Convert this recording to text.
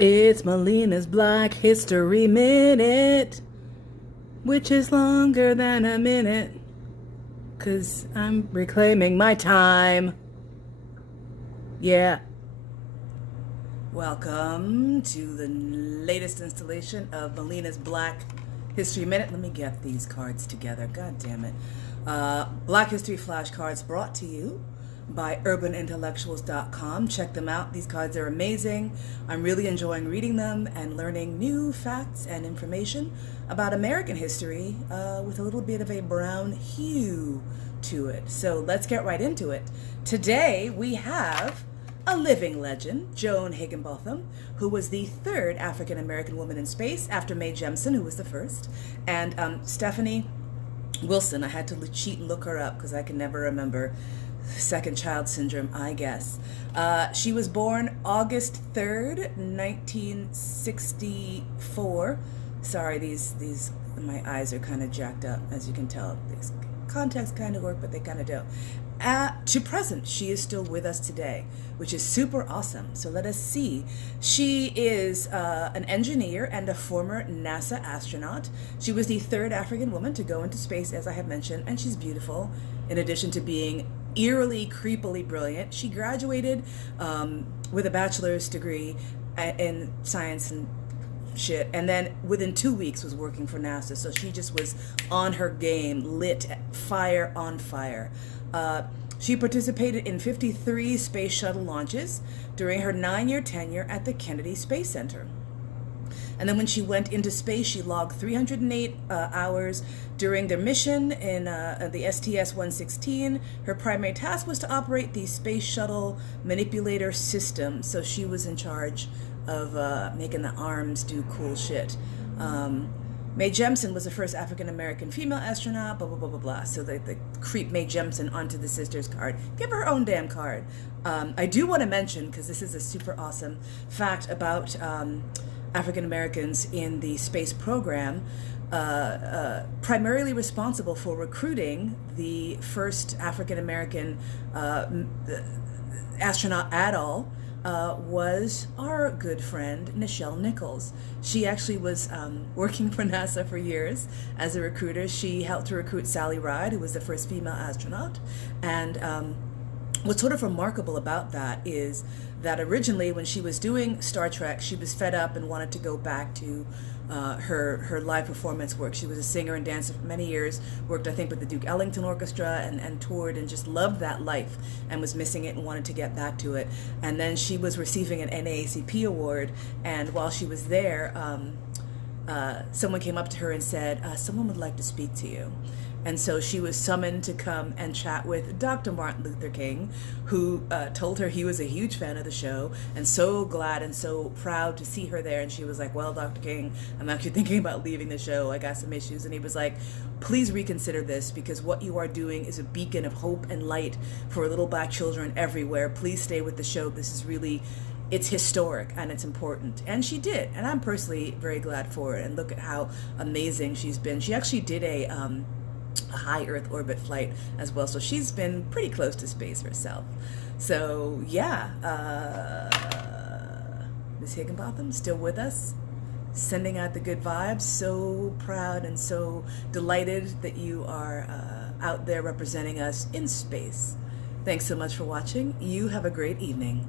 It's Mollena's Black History Minute, which is longer than a minute, 'cause I'm reclaiming my time. Yeah. Welcome to the latest installation of Mollena's Black History Minute. Let me get these cards together. God damn it. Black History flashcards brought to you by urbanintellectuals.com. Check them out. These cards are amazing. I'm really enjoying reading them and learning new facts and information about American history with a little bit of a brown hue to it. So let's get right into it. Today we have a living legend, Joan Higgenbotham, who was the third African-American woman in space after Mae Jemison, who was the first, and Stephanie Wilson. I had to cheat and look her up because I can never remember. Second child syndrome, I guess. She was born August 3rd, 1964. Sorry, these my eyes are kind of jacked up, as you can tell. These contacts kind of work, but they kind of don't. To present, she is still with us today, which is super awesome. So let us see. She is an engineer and a former NASA astronaut. She was the third African woman to go into space, as I have mentioned, and she's beautiful. In addition to being eerily, creepily brilliant, she graduated with a bachelor's degree in science and shit, and then within 2 weeks was working for NASA. So she just was on her game, lit, fire on fire. She participated in 53 space shuttle launches during her 9-year tenure at the Kennedy Space Center. And then when she went into space, she logged 308 hours during their mission in the STS-116. Her primary task was to operate the space shuttle manipulator system. So she was in charge of making the arms do cool shit. Mae Jemison was the first African-American female astronaut, blah, blah, blah, blah, blah. So they creep Mae Jemison onto the sister's card. Give her own damn card. I do want to mention, because this is a super awesome fact about African Americans in the space program, primarily responsible for recruiting the first African American astronaut at all, was our good friend Nichelle Nichols. She actually was working for NASA for years as a recruiter. She helped to recruit Sally Ride, who was the first female astronaut. And what's sort of remarkable about that is that originally when she was doing Star Trek, she was fed up and wanted to go back to her live performance work. She was a singer and dancer for many years, worked I think with the Duke Ellington Orchestra and toured and just loved that life and was missing it and wanted to get back to it. And then she was receiving an NAACP award, and while she was there, someone came up to her and said, someone would like to speak to you. And so she was summoned to come and chat with Dr. Martin Luther King, who told her he was a huge fan of the show and so glad and so proud to see her there. And she was like, well, Dr. King, I'm actually thinking about leaving the show. I got some issues. And he was like, please reconsider this, because what you are doing is a beacon of hope and light for little black children everywhere. Please stay with the show. This is really, it's historic and it's important. And she did. And I'm personally very glad for it. And look at how amazing she's been. She actually did a high Earth orbit flight as well, so she's been pretty close to space herself. So yeah, Miss Higgenbotham still with us, sending out the good vibes. So proud and so delighted that you are out there representing us in space. Thanks so much for watching. You have a great evening.